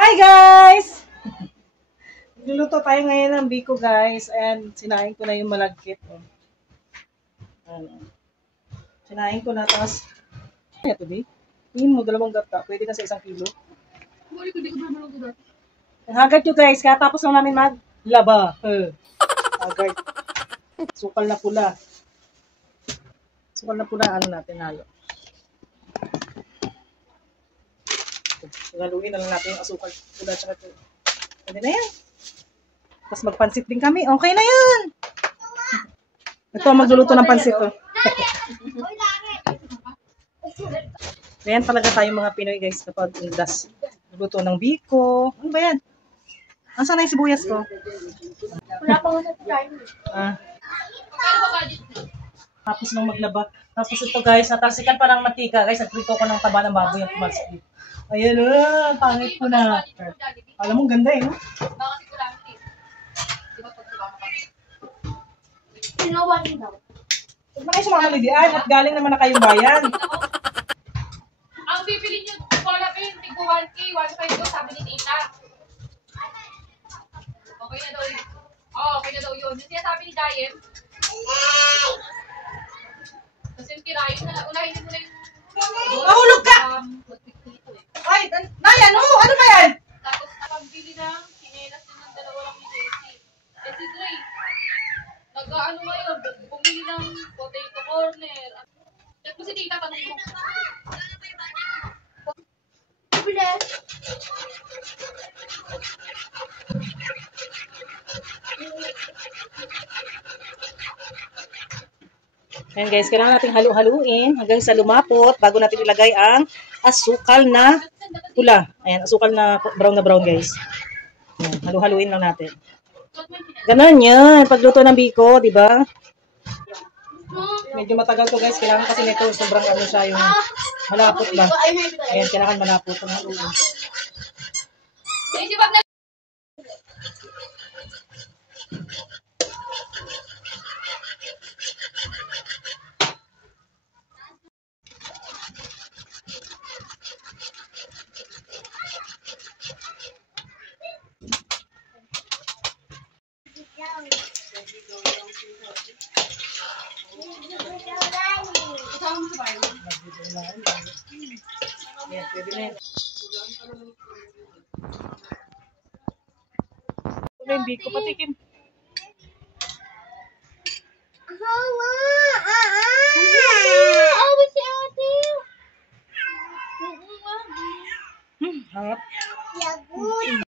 Hi guys! Nagluluto tayo ngayon ng biko guys and sinain ko na yung malagkit. Sinain ko na tapos ito di. Tingin mo dalawang gata. Pwede na sa 1 kilo. Hagad nyo guys. Katapos lang namin maglaba. Hagad. Sukal na pula. Sukal na pula. Ano natin halo. Haluin na lang natin yung asukal pula. Pwede na yan. Tapos magpansit din kami. Okay na yan. Ito magluluto ng pansit. Ayan talaga tayo mga Pinoy guys kapag undas. Luto ng biko. Ano ba yan? Asan na yung sibuyas ko? Wala pa nga sa Tapos nung maglaba. Tapos ito guys, natalsikan pa ng mantika. Guys, nagprito ko ng taba ng baboy yung pumalsik. Ayan pangit ko na. Alam mo, ganda eh, no? Tinawan daw. Huwag na kayo sumamalidian at galing naman na kayong bayan. Ang bibili nyo, Cola Pin, tigbo 1K, 1.5 ko, sabi ni Tita. Okay na daw yun. Oo, okay na daw yun. Yung sinasabi ni Dayen. Kasi yung kirayo na, unahin nyo muna yung... Mahulog ka! Ay, Nay, ano? Ano ba yan? Tapos, pambili ng sinelas din ng dalawa lang ni Jessie. Eh, si Dre, nag-ano ngayon, bumili ng potato corner. Check mo si Tita, tanong mo. Bilis. Ayan guys, kailangan natin halu-haluin hanggang sa lumapot bago natin ilagay ang asukal na pula. Ayan, asukal na brown guys. Ayan, halu-haluin lang natin. Ganon yan, pagluto ng biko, di ba? Medyo matagal to guys, kailangan kasi nito sobrang ano siya yung malapot ba. Ayan, kailangan malapot ang haluin. Jessie, wag na. Ayan, pwede na yan. Ito yung biko, patikim. Awa si ate. Harap. Lagoy.